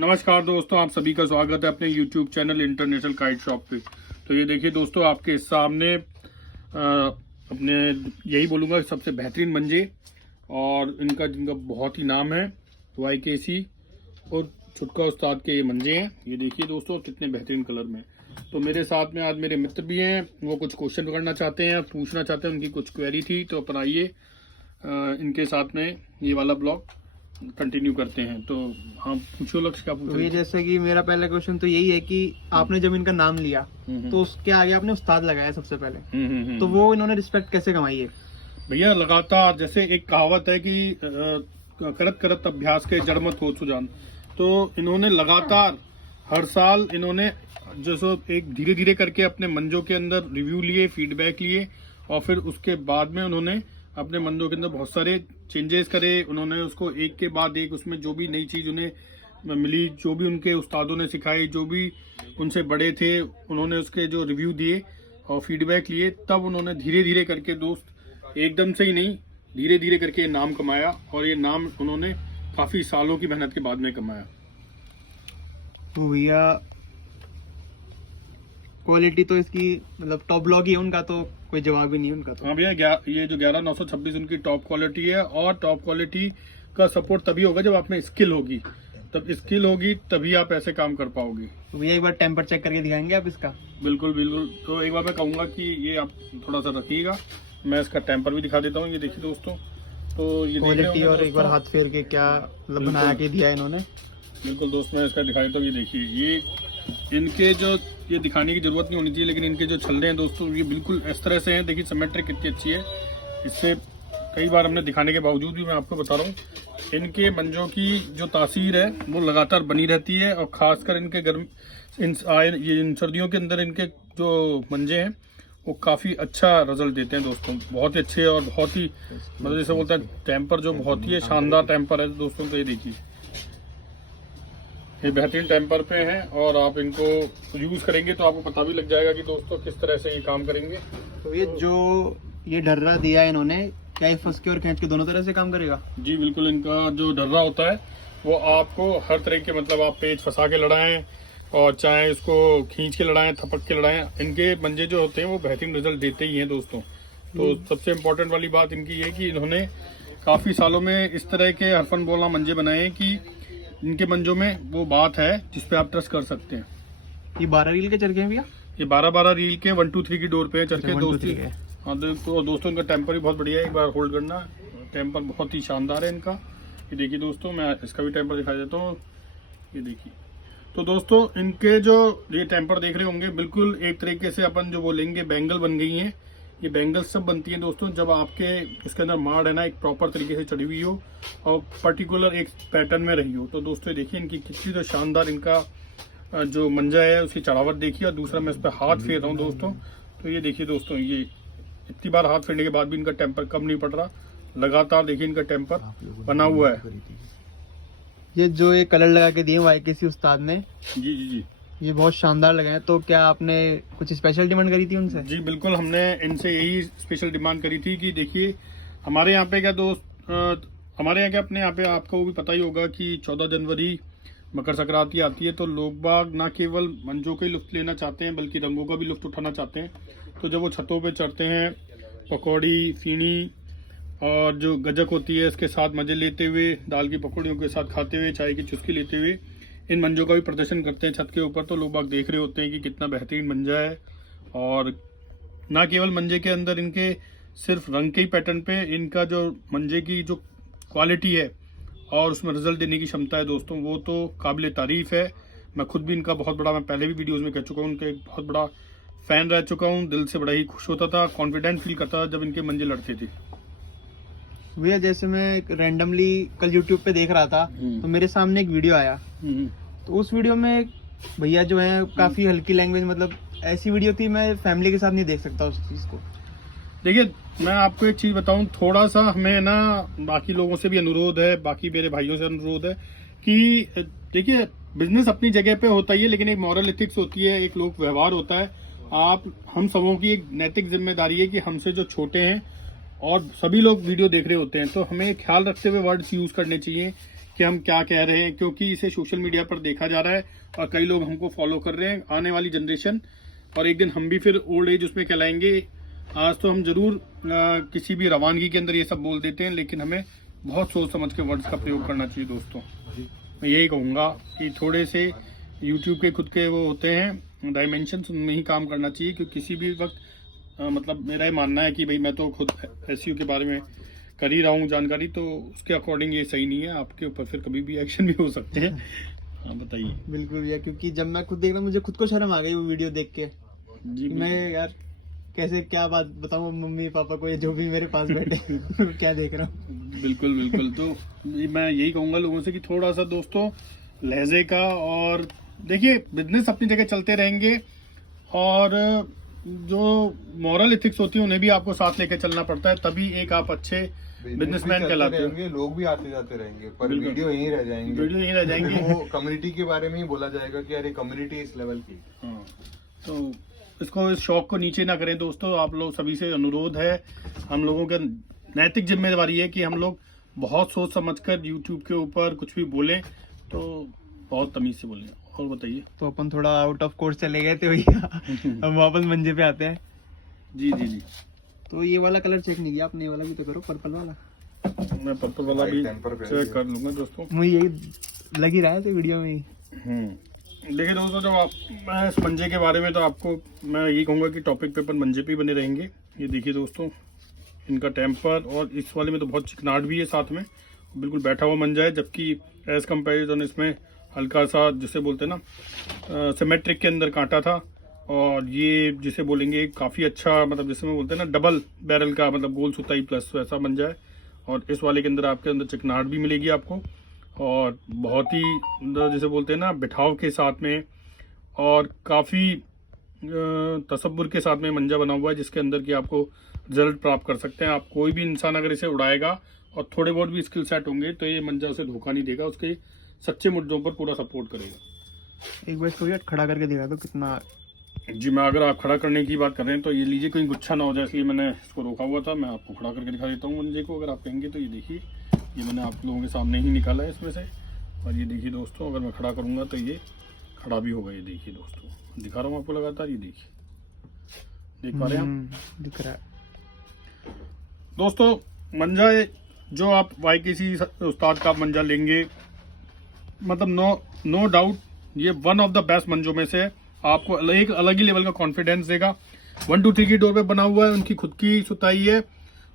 नमस्कार दोस्तों, आप सभी का स्वागत है अपने YouTube channel international kite shop पे। तो ये देखिए दोस्तों, आपके सामने अपने यही बोलूँगा सबसे बेहतरीन मंजे और जिनका बहुत ही नाम है YKC और छुटका उस्ताद के ये मंजे हैं। ये देखिए दोस्तों कितने बेहतरीन कलर में। तो मेरे साथ में आज मेरे मित्र भी हैं, वो कुछ क्वेश्चन करना चाहते हैं, पूछना चाहते हैं, उनकी कुछ क्वेरी थी। तो अपन आइए इनके साथ में ये वाला ब्लॉग कंटिन्यू करते हैं। तो हाँ, पूछो लक्ष्य, क्या पूछो? तो ये जैसे कि मेरा पहला क्वेश्चन तो यही है कि आपने जब इनका नाम लिया तो उसके आगे आपने उस्ताद लगाया सबसे पहले, तो वो इन्होंने रिस्पेक्ट कैसे कमाई है? भैया लगातार, जैसे एक कहावत है कि करत करत अभ्यास के जड़ मत हो सुजान। तो इन्होंने लगातार हर साल इन्होंने जैसे एक धीरे धीरे करके अपने मंजों के अंदर रिव्यू लिए, फीडबैक लिए और फिर उसके बाद में उन्होंने अपने मंजों के अंदर बहुत सारे चेंजेस करे। उन्होंने उसको एक के बाद एक उसमें जो भी नई चीज उन्हें मिली, जो भी उनके उस्तादों ने सिखाई, जो भी उनसे बड़े थे, उन्होंने उसके जो रिव्यू दिए और फीडबैक लिए, तब उन्होंने धीरे धीरे करके दोस्त, एकदम से ही नहीं, धीरे धीरे करके नाम कमाया। और ये नाम उन्होंने काफी सालों की मेहनत के बाद में कमाया। तो भैया क्वालिटी तो इसकी मतलब टॉप लॉग ही है उनका, तो कोई जवाब ही नहीं है उनका तो। हाँ भैया, ये जो 11926 उनकी टॉप क्वालिटी है। और टॉप क्वालिटी का सपोर्ट तभी होगा जब आप में स्किल होगी, तब स्किल होगी तभी आप ऐसे काम कर पाओगे। तो भैया एक बार टेम्पर चेक करके दिखाएंगे आप इसका? बिल्कुल बिल्कुल। तो एक बार मैं कहूँगा कि ये आप थोड़ा सा रखिएगा, मैं इसका टेम्पर भी दिखा देता हूँ। ये देखिए दोस्तों, तो ये क्वालिटी और एक बार हाथ फेर के क्या मतलब बना के दिया इन्होंने। बिल्कुल दोस्त, मैं इसका दिखा देता हूँ। ये देखिए, ये इनके जो, ये दिखाने की जरूरत नहीं होनी चाहिए, लेकिन इनके जो छल्ले हैं दोस्तों, ये बिल्कुल इस तरह से हैं। देखिए सिमेट्रिक कितनी अच्छी है। इससे कई बार हमने दिखाने के बावजूद भी मैं आपको बता रहा हूँ, इनके मंजों की जो तासीर है वो लगातार बनी रहती है। और खासकर इनके इन सर्दियों के अंदर इनके जो मंजे हैं वो काफ़ी अच्छा रिजल्ट देते हैं दोस्तों, बहुत ही अच्छे और बहुत ही मतलब जैसे बोलता है टेम्पर जो बहुत ही शानदार टेम्पर है दोस्तों। तो ये देखिए, ये बेहतरीन टेम्पर पे हैं और आप इनको यूज करेंगे तो आपको पता भी लग जाएगा कि दोस्तों किस तरह से ये काम करेंगे। तो ये जो ये ढर्रा दिया है इन्होंने, क्या ये फंस के और खींच के दोनों तरह से काम करेगा? जी बिल्कुल। इनका जो ढर्रा होता है वो आपको हर तरह के, मतलब आप पेज फंसा के लड़ाएं और चाहे इसको खींच के लड़ाएं, थपक के लड़ाएं, इनके मंजे जो होते हैं वो बेहतरीन रिजल्ट देते ही हैं दोस्तों। तो सबसे इम्पोर्टेंट वाली बात इनकी ये कि इन्होंने काफी सालों में इस तरह के हरफन बोलना मंजे बनाए हैं कि इनके मंजों में वो बात है जिसपे आप ट्रस्ट कर सकते हैं। ये 12 रील के चरखे हैं भैया? ये 12 रील के 123 की डोर पे है चरखे दोस्तों। 123 के। हाँ तो दोस्तों, इनका टेम्पर भी बहुत बढ़िया है, एक बार होल्ड करना। टेम्पर बहुत ही शानदार है इनका। ये देखिए दोस्तों, मैं इसका भी टेम्पर दिखा देता हूँ। ये देखिए, तो दोस्तों इनके जो ये टेम्पर देख रहे होंगे, बिल्कुल एक तरीके से अपन जो बोलेंगे बैंगल बन गई हैं। ये बैंगल सब बनती हैं दोस्तों जब आपके इसके अंदर माड़ है ना एक प्रॉपर तरीके से चढ़ी हुई हो और पर्टिकुलर एक पैटर्न में रही हो। तो दोस्तों देखिए इनकी कितनी तो शानदार इनका जो मंजा है उसकी चढ़ावट देखिए। और दूसरा मैं इस पर हाथ फेर रहा हूँ दोस्तों, तो ये देखिए दोस्तों, ये इतनी बार हाथ फेरने के बाद भी इनका टेम्पर कम नहीं पड़ रहा। लगातार देखिए इनका टेम्पर बना हुआ है। ये जो ये कलर लगा के दिए YKC उस्ताद ने, जी जी जी, ये बहुत शानदार लगे हैं। तो क्या आपने कुछ स्पेशल डिमांड करी थी उनसे? जी बिल्कुल, हमने इनसे यही स्पेशल डिमांड करी थी कि देखिए हमारे यहाँ पे क्या दोस्त, हमारे यहाँ क्या अपने यहाँ पे आपको भी पता ही होगा कि 14 जनवरी मकर संक्रांति आती है। तो लोग बाग ना केवल मंजों का ही लुत्फ लेना चाहते हैं बल्कि रंगों का भी लुत्फ उठाना चाहते हैं। तो जब वो छतों पे चढ़ते हैं, पकौड़ी, फीनी और जो गजक होती है इसके साथ मजे लेते हुए, दाल की पकौड़ियों के साथ खाते हुए, चाय की चुस्की लेते हुए इन मंजों का भी प्रदर्शन करते हैं छत के ऊपर। तो लोग बाग देख रहे होते हैं कि कितना बेहतरीन मंजा है। और ना केवल मंजे के अंदर इनके सिर्फ रंग के ही पैटर्न पे इनका जो मंजे की जो क्वालिटी है और उसमें रिजल्ट देने की क्षमता है दोस्तों, वो तो काबिल तारीफ है। मैं खुद भी इनका बहुत बड़ा, मैं पहले भी वीडियोस में कह चुका हूँ, उनका एक बहुत बड़ा फैन रह चुका हूँ। दिल से बड़ा ही खुश होता था, कॉन्फिडेंट फील करता था जब इनके मंजे लड़ते थे। भैया जैसे मैं रैंडमली कल YouTube पे देख रहा था तो मेरे सामने एक वीडियो आया, तो उस वीडियो में भैया जो है काफी हल्की लैंग्वेज, मतलब ऐसी वीडियो थी मैं फैमिली के साथ नहीं देख सकता उस चीज को। देखिए मैं आपको एक चीज बताऊं, थोड़ा सा हमें ना बाकी लोगों से भी अनुरोध है, बाकी मेरे भाइयों से अनुरोध है कि देखिए बिजनेस अपनी जगह पे होता ही है, लेकिन एक मॉरल एथिक्स होती है, एक लोक व्यवहार होता है। हम सबों की एक नैतिक जिम्मेदारी है कि हमसे जो छोटे हैं और सभी लोग वीडियो देख रहे होते हैं, तो हमें ख्याल रखते हुए वर्ड्स यूज करने चाहिए कि हम क्या कह रहे हैं, क्योंकि इसे सोशल मीडिया पर देखा जा रहा है और कई लोग हमको फॉलो कर रहे हैं, आने वाली जनरेशन, और एक दिन हम भी फिर ओल्ड एज उसमें कहलाएंगे। आज तो हम जरूर किसी भी रवानगी के अंदर ये सब बोल देते हैं, लेकिन हमें बहुत सोच समझ के वर्ड्स का प्रयोग करना चाहिए दोस्तों। मैं यही कहूँगा कि थोड़े से यूट्यूब के खुद के वो होते हैं डायमेंशन, उनमें ही काम करना चाहिए, क्योंकि किसी भी वक्त मतलब मेरा ये मानना है कि भाई मैं तो खुद SEO के बारे में कर ही रहा हूँ जानकारी, तो उसके अकॉर्डिंग ये सही नहीं है। आपके ऊपर फिर कभी भी एक्शन भी हो सकते हैं। हाँ बताइए। बिल्कुल भैया, क्योंकि जब मैं खुद देख रहा, मुझे खुद को शर्म आ गई वो वीडियो देख के। जी मैं यार कैसे क्या बात बताऊं मम्मी पापा को, ये जो भी मेरे पास बैठे क्या देख रहा हूँ। बिल्कुल बिल्कुल। तो मैं यही कहूँगा लोगों से कि थोड़ा सा दोस्तों लहजे का, और देखिए बिजनेस अपनी जगह चलते रहेंगे, और जो मॉरल एथिक्स होती है उन्हें भी आपको साथ लेके चलना पड़ता है, तभी एक आप अच्छे बिजनेसमैन कहलाते हैं। लोग भी आते जाते रहेंगे, पर बिल्कुल। वीडियो यहीं रह जाएंगे, वीडियो यहीं रह जाएंगे। वो कम्युनिटी के बारे में ही बोला जाएगा कि अरे कम्युनिटी इस लेवल की। हाँ, तो इसको, इस शौक को नीचे ना करें दोस्तों। आप लोग सभी से अनुरोध है, हम लोगों का नैतिक जिम्मेदारी है कि हम लोग बहुत सोच समझकर यूट्यूब के ऊपर कुछ भी बोलें तो बहुत तमीज से बोलें। और बताइए। तो अपन थोड़ा आउट ऑफ कोर्स चले गए थे भैया, अब वापस मंजे पे आते हैं। जी जी जी। तो ये वाला कलर चेक नहीं किया आपने, ये वाला भी तो करो, पर्पल वाला। मैं पर्पल वाला भी टेम्पर पे चेक कर लूंगा दोस्तों। मुझे यही लग ही रहा है तो वीडियो में ही। देखिए दोस्तों, जब मैं इस मंजे के बारे में, तो आपको मैं यही कहूँगा कि टॉपिक पे अपन मंजे पे ही बने रहेंगे। ये देखिए दोस्तों, इनका टेम्पर, और इस वाले में तो बहुत चिकनाहट भी है साथ में, बिल्कुल बैठा हुआ मंजा है, जबकि एज कंपेरिजन इसमें हल्का सा, जिसे बोलते हैं ना सिमेट्रिक के अंदर कांटा था, और ये जिसे बोलेंगे काफ़ी अच्छा, मतलब जिसे में बोलते हैं ना डबल बैरल का, मतलब गोल सुताई प्लस वैसा मंजा है। और इस वाले के अंदर आपके अंदर चिकनाहट भी मिलेगी आपको, और बहुत ही जिसे बोलते हैं ना बिठाव के साथ में, और काफ़ी तसब्बुर के साथ में मंजा बना हुआ है, जिसके अंदर कि आपको रिजल्ट प्राप्त कर सकते हैं। आप कोई भी इंसान अगर इसे उड़ाएगा और थोड़े बहुत भी स्किल सेट होंगे, तो ये मंजा उसे धोखा नहीं देगा, उसके सच्चे मुद्दों पर पूरा सपोर्ट करेगा। एक बार इसको खड़ा करके दिखा दो कितना। जी, मैं अगर आप खड़ा करने की बात कर रहे हैं तो ये लीजिए, कोई गुच्छा ना हो जाए, इसलिए मैंने इसको रोका हुआ था। मैं आपको खड़ा करके दिखा देता हूँ मंजे को, अगर आप कहेंगे तो। ये देखिए, ये मैंने आप लोगों के सामने ही निकाला है इसमें से, और ये देखिए दोस्तों, अगर मैं खड़ा करूँगा तो ये खड़ा भी होगा। ये देखिए दोस्तों, दिखा रहा हूँ आपको लगातार, ये देखिए, देख पा रहे हैं आप? दिख रहा है दोस्तों। मंजा जो आप YKC उस्ताद का मंजा लेंगे, मतलब नो डाउट ये वन ऑफ द बेस्ट मंजों में से है। आपको एक अलग ही लेवल का कॉन्फिडेंस देगा। 1 2 3 की डोर पे बना हुआ है, उनकी खुद की सुताई है।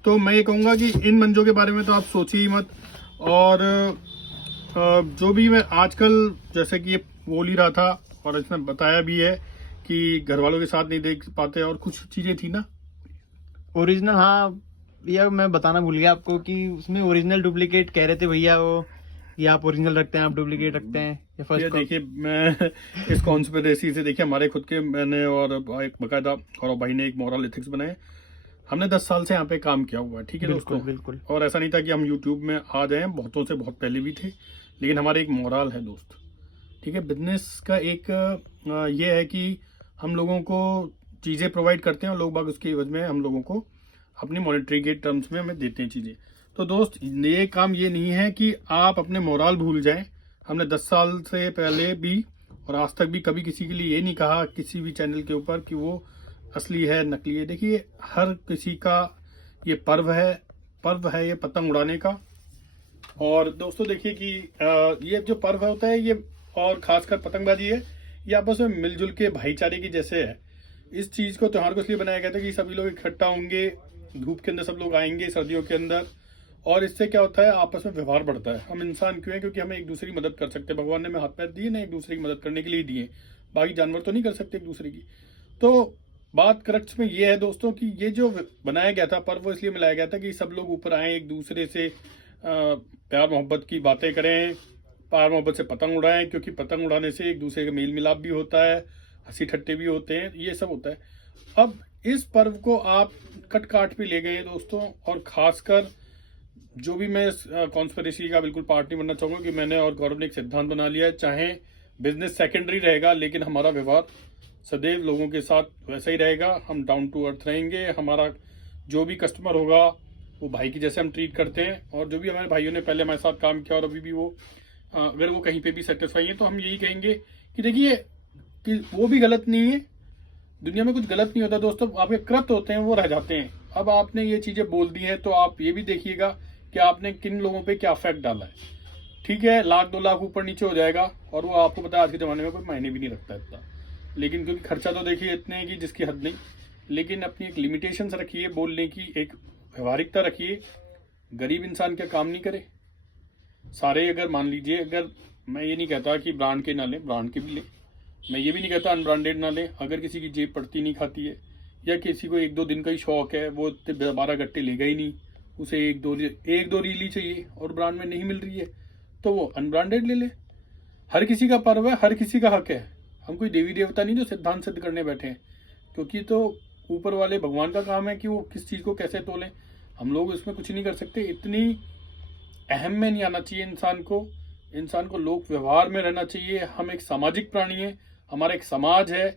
तो मैं ये कहूँगा कि इन मंजों के बारे में तो आप सोचिए ही मत। और जो भी मैं आजकल, जैसे कि ये बोल ही रहा था और इसमें बताया भी है कि घर वालों के साथ नहीं देख पाते, और कुछ चीज़ें थी ना ओरिजिनल। हाँ भैया, मैं बताना भूल गया आपको कि उसमें ओरिजिनल डुप्लीकेट कह रहे थे भैया वो, या आप ओरिजिनल रखते हैं, आप डुप्लीकेट रखते हैं, या फर्स्ट। देखिए, मैं इस कॉन्स्पिरेसी से, देखिए हमारे खुद के, मैंने और एक बकायदा गौरव भाई ने एक मॉरल एथिक्स बनाए। हमने 10 साल से यहाँ पे काम किया हुआ है, ठीक है दोस्तों। बिल्कुल। और ऐसा नहीं था कि हम यूट्यूब में आ जाए, बहुतों से बहुत पहले भी थे, लेकिन हमारे एक मॉरल है दोस्त, ठीक है। बिजनेस का एक ये है कि हम लोगों को चीज़ें प्रोवाइड करते हैं, और लोग बाग उसके एवज में हम लोगों को अपनी मॉनेटरी के टर्म्स में हमें देते हैं चीज़ें। तो दोस्त, ये काम ये नहीं है कि आप अपने मोराल भूल जाएं। हमने 10 साल से पहले भी और आज तक भी कभी किसी के लिए ये नहीं कहा किसी भी चैनल के ऊपर कि वो असली है, नकली है। देखिए, हर किसी का ये पर्व है ये पतंग उड़ाने का। और दोस्तों देखिए कि ये जो पर्व होता है, ये और खासकर पतंगबाजी है, ये आपस में मिलजुल के भाईचारे की जैसे है। इस चीज़ को, त्यौहार को इसलिए बनाया गया था कि सभी लोग इकट्ठा होंगे, धूप के अंदर सब लोग आएंगे सर्दियों के अंदर, और इससे क्या होता है, आपस में व्यवहार बढ़ता है। हम इंसान क्यों हैं? क्योंकि हमें एक दूसरे की मदद कर सकते हैं। भगवान ने हमें हाथ पैर दिए ना, एक दूसरे की मदद करने के लिए दिए, बाकी जानवर तो नहीं कर सकते एक दूसरे की। तो बात करेक्ट में ये है दोस्तों कि ये जो बनाया गया था पर्व, वो इसलिए मिलाया गया था कि सब लोग ऊपर आए, एक दूसरे से प्यार मोहब्बत की बातें करें, प्यार मोहब्बत से पतंग उड़ाएं, क्योंकि पतंग उड़ाने से एक दूसरे का मेल मिलाप भी होता है, हंसी ठट्टे भी होते हैं, ये सब होता है। अब इस पर्व को आप कट काट भी ले गए दोस्तों, और खासकर जो भी मैं कॉन्स्पिरेसी का बिल्कुल पार्ट नहीं बनना चाहूँगा कि मैंने और गौरव ने एक सिद्धांत बना लिया है, चाहे बिजनेस सेकेंडरी रहेगा, लेकिन हमारा व्यवहार सदैव लोगों के साथ वैसा ही रहेगा। हम डाउन टू अर्थ रहेंगे। हमारा जो भी कस्टमर होगा वो भाई की जैसे हम ट्रीट करते हैं, और जो भी हमारे भाइयों ने पहले हमारे साथ काम किया और अभी भी वो अगर वो कहीं पे भी सेटिस्फाई है तो हम यही कहेंगे कि देखिए कि वो भी गलत नहीं है, दुनिया में कुछ गलत नहीं होता दोस्तों, आपके कृत्य होते हैं वो रह जाते हैं। अब आपने ये चीजें बोल दी हैं तो आप ये भी देखिएगा कि आपने किन लोगों पे क्या इफेक्ट डाला है। ठीक है, 1,00,000-2,00,000 ऊपर नीचे हो जाएगा और वो आपको पता है आज के ज़माने में कोई मायने भी नहीं रखता इतना, लेकिन क्योंकि खर्चा तो देखिए इतने है कि जिसकी हद नहीं। लेकिन अपनी एक लिमिटेशंस रखिए, बोलने की एक व्यवहारिकता रखिए। गरीब इंसान क्या काम नहीं करे? सारे अगर मान लीजिए, अगर मैं ये नहीं कहता कि ब्रांड के ना लें, ब्रांड के भी लें, मैं ये भी नहीं कहता अनब्रांडेड ना लें। अगर किसी की जेब पड़ती नहीं खाती है या किसी को 1-2 दिन का ही शौक है, वो 12 गट्टे लेगा ही नहीं, उसे 1-2 रील ही चाहिए और ब्रांड में नहीं मिल रही है तो वो अनब्रांडेड ले ले। हर किसी का पर्व है, हर किसी का हक है। हम कोई देवी देवता नहीं जो सिद्धांत सिद्ध करने बैठे हैं, क्योंकि तो ऊपर वाले भगवान का काम है कि वो किस चीज़ को कैसे तोलें। हम लोग इसमें कुछ नहीं कर सकते। इतनी अहम में नहीं आना चाहिए इंसान को लोक व्यवहार में रहना चाहिए। हम एक सामाजिक प्राणी हैं, हमारा एक समाज है,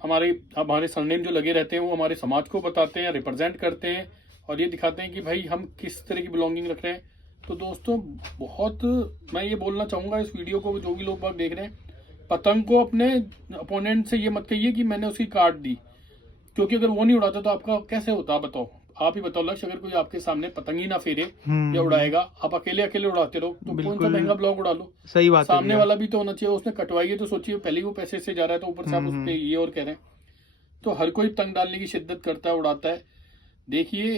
हमारे सरनेम जो लगे रहते हैं वो हमारे समाज को बताते हैं, रिप्रेजेंट करते हैं और ये दिखाते हैं कि भाई हम किस तरह की बिलोंगिंग रख रहे हैं। तो दोस्तों बहुत मैं ये बोलना चाहूँगा इस वीडियो को जो भी लोग बाग देख रहे हैं, पतंग को अपने अपोनेंट से ये मत कहिए कि मैंने उसकी काट दी, क्योंकि अगर वो नहीं उड़ाता तो आपका कैसे होता बताओ? आप ही बताओ लक्ष्य, अगर कोई आपके सामने पतंग ही ना फेरे या उड़ाएगा, आप अकेले उड़ाते रहो तो कौन सा महंगा ब्लॉग उड़ा लो? सही बात है। सामने वाला भी तो होना चाहिए, उसने कटवाई है तो सोचिए पहले ही वो पैसे से जा रहा है तो ऊपर से आप उस पर ये और कह रहे हैं। तो हर कोई पतंग डालने की शिद्दत करता है, उड़ाता है। देखिए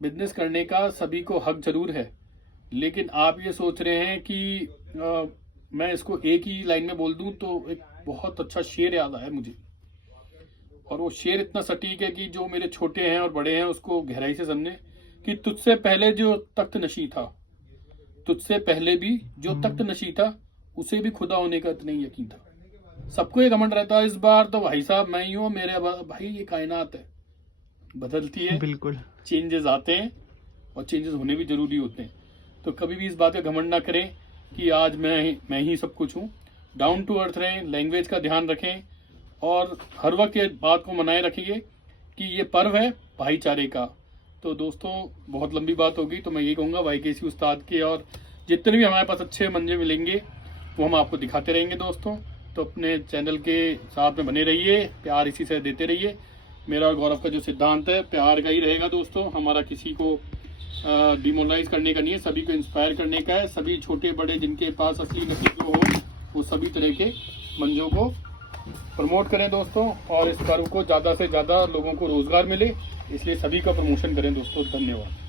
बिजनेस करने का सभी को हक जरूर है, लेकिन आप ये सोच रहे हैं कि मैं इसको एक ही लाइन में बोल दूं तो एक बहुत अच्छा शेर याद आया मुझे, और वो शेर इतना सटीक है कि जो मेरे छोटे हैं और बड़े हैं उसको गहराई से समझे कि तुझसे पहले जो तख्त नशी था, तुझसे पहले भी जो तख्त नशी था उसे भी खुदा होने का इतना ही यकीन था। सबको ये घमंड रहता है इस बार तो भाई साहब मैं ही हूँ, मेरे भाई ये कायनात है, बदलती है, बिल्कुल चेंजेस आते हैं और चेंजेस होने भी जरूरी होते हैं। तो कभी भी इस बात का घमंड ना करें कि आज मैं ही सब कुछ हूँ। डाउन टू अर्थ रहें, लैंग्वेज का ध्यान रखें और हर वक्त ये बात को मनाए रखिए कि ये पर्व है भाईचारे का। तो दोस्तों बहुत लंबी बात होगी, तो मैं यही कहूँगा YKC उस्ताद के और जितने भी हमारे पास अच्छे मंजे मिलेंगे वो हम आपको दिखाते रहेंगे दोस्तों। तो अपने चैनल के साथ में बने रहिए, प्यार इसी से देते रहिए। मेरा और गौरव का जो सिद्धांत है प्यार का ही रहेगा दोस्तों, हमारा किसी को डिमोरलाइज करने का नहीं है, सभी को इंस्पायर करने का है। सभी छोटे बड़े जिनके पास असली नसीब हो वो सभी तरह के मंजों को प्रमोट करें दोस्तों, और इस पर्व को ज़्यादा से ज़्यादा लोगों को रोजगार मिले, इसलिए सभी का प्रमोशन करें दोस्तों। धन्यवाद।